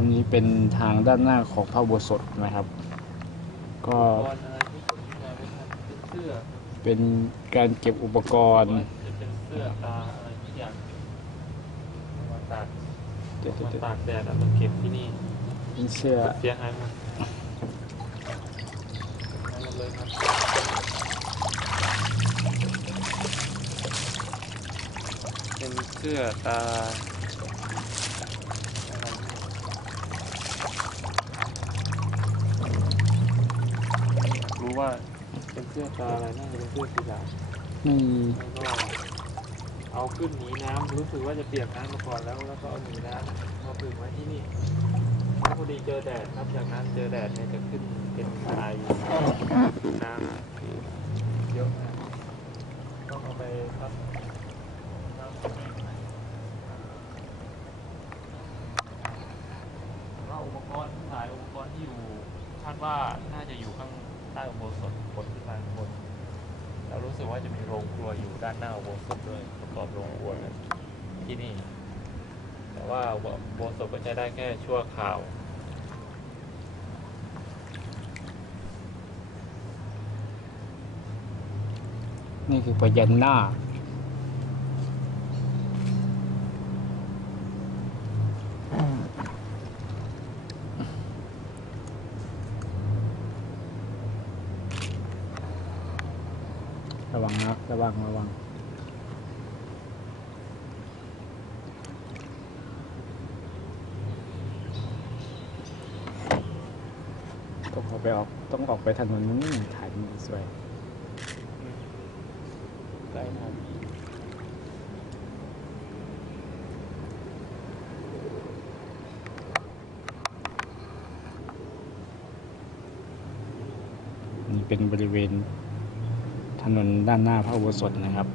รงนี้เป็นทางด้านหน้าของพระอุโบสถนะครับ ก็อุปกรณ์อะไรที่ผมมาไม่ทันเป็นเสื้อเป็นการเก็บอุปกรณ์จะเป็นเสื้อตาอะไรทุกอย่างเอามาตากเดี๋ยวเอามาๆตากแดดแล้วมาเก็บที่นี่ๆเป็นเสื้อเสียหายหมดเอาหมดเลยครับเป็นเสื้อตาอะไร รู้ว่าเป็นเสื้อตาอะไรน่าจะเป็นเสื้อสีดำนี่แล้วก็เอาขึ้นหนีน้ำรู้สึกว่าจะเปียกน้ำมาก่อนแล้ว แล้วก็เอาหนีน้ำมาผึ่งไว้ที่นี่แล้วพอดีเจอแดดครับจากนั้นเจอแดดเนี่ยจะขึ้นเป็นลายน้ำเยอะนะต้องเอาไปครับน้ำว่าอุปกรณ์ทั้งหลายอุปกรณ์ที่อยู่คาดว่าน่าจะอยู่ข้าง ใต้อุโบสถขนขึ้นมาข้างบนเรารู้สึกว่าจะมีโรงครัวอยู่ด้านหน้าอุโบสถด้วยประกอบโรงครัวที่นี่ แต่ว่าอุโบสถก็ใช้ได้แค่ชั่วคราวนี่คือพยัญนาค ระวังนะระวังระวังต้องออกไปออกต้องออกไปถนนนู้นถ่ายมันสวยใกล้นาทีนี่เป็นบริเวณ ถนนด้านหน้าพระอุโบสถนะครับ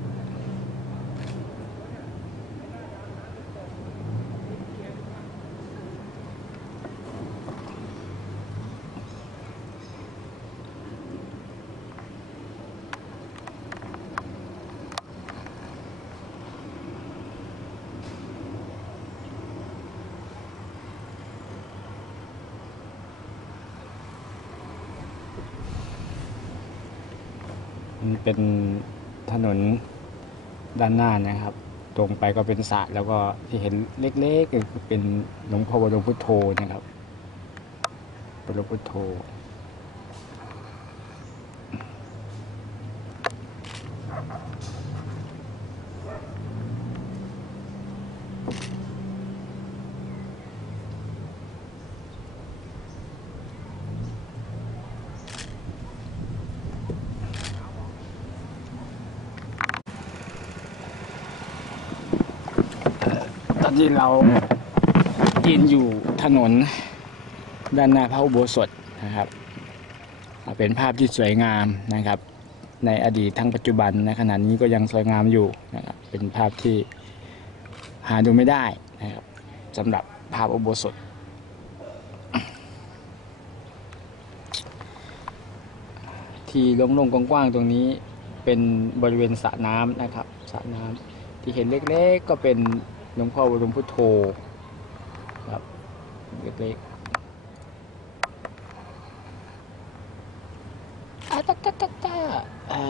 มั นเป็นถนนด้านหน้านะครับ ตรงไปก็เป็นสระแล้วก็ที่เห็นเล็กๆเป็นหลวงพ่อบรมพุทโธนะครับบรมพุทโธ ตอนนี้เรายืนอยู่ถนนด้านหน้าพระอุโบสถนะครับ เป็นภาพที่สวยงามนะครับ ในอดีตทั้งปัจจุบันในขณะนี้ก็ยังสวยงามอยู่นะครับเป็นภาพที่หาดูไม่ได้นะครับสำหรับภาพอุโบสถที่โล่งๆกว้างๆตรงนี้เป็นบริเวณสระน้ำนะครับสระน้ำที่เห็นเล็กๆก็เป็น หลวงพ่อบรมพุทโธครับเล็กๆอาตาตาตาตาไอ้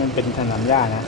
มันเป็นถนนหญ้านะ